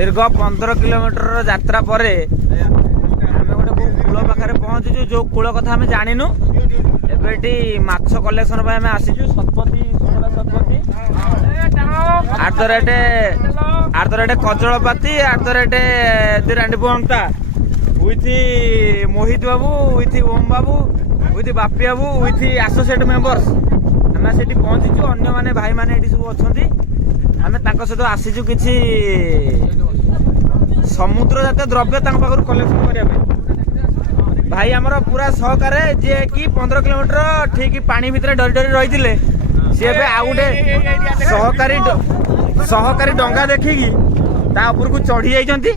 दीर्घ 15 किलोमीटर यात्रा पर कूल पाखे पहुंचीचु जो कूल कथा आम जानिनु एबेटी माछ कलेक्शन आम आसीचु Satapathy at the rate Kajalpati at the rate दिरांडी बुहंता with Mohit babu with Om babu with Bapi babu with associate members आम से पहुंचीचु अन्य माने भाई माने सब अच्छा आम सहित आसीचु किछि समुद्र जातीय द्रव्य पाखु कलेक्शन करने भाई आमर पूरा सहकार जे कि 15 किलोमीटर ठीक पानी भितर डरी डरी रही सी आउ गोटे सहकारी डंगा देखिकी उपरକୁ चढ़ी जाइछंती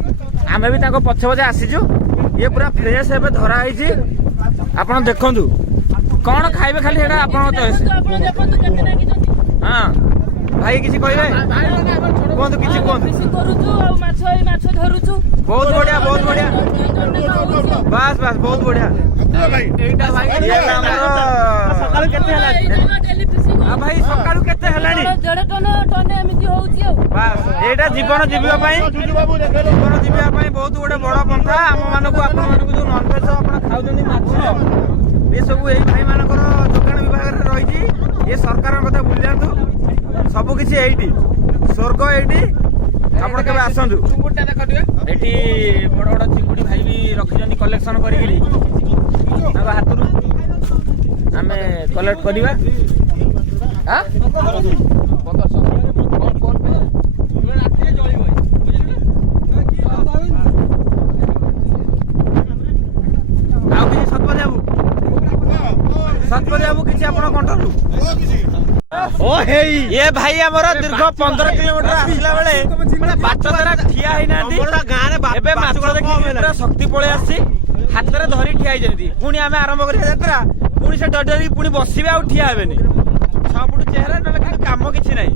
आमे भी ताको पछे पछे आसीचु ये पूरा फ्रेश एबे धरा आइछि आपण देखंतु कोन खाइबे खाली हेडा आपण चॉइस हां भाई किसी कहबे कोन किसी कोन किसी करूछु आ माछ धरुछु बहुत बढ़िया बस बस बहुत बढ़िया भाई एटा भाई सकाळ केते हला आ भाई सकाळ केते हलानी 1.5 टन एमिति होउची बस एटा जीवन जीविया पई बहुत गोटे बड़ पंथा हम मानको आपण मानको जो नॉन वेज आपण खाउजनी माछ ये सब एई भाई मानकर दुकान विभाग रे रही छी ये सरकार कथा भूल जातु सब किछि एइटी स्वर्ग एइटी आपण केबे आसंदु चिंगुडा देख दिए एठी बड़ बड़ चिंगुडी भाई भी रखिजनी कलेक्शन करिगिली अब हातरु हमें कलेक्ट करिवा हां 1500 कोन पे रात रे जळी गई आउ किछि सतपदी बाबू किछि आपण कंट्रोल ओ हे ये भाई हमर दीर्घ 15 किलोमीटर आसिला बेले माने बाच द्वारा ठिया है नांती गां रे एबे माछ देखि पूरा शक्ति पळे आसी हाथ रे धरी ठिया है जंती पुनी हमें आरंभ करिया यात्रा पुनी से डडरी पुनी बसिबे आ ठिया हेबेनी 6 फुट चेहरा न काम किछि नाही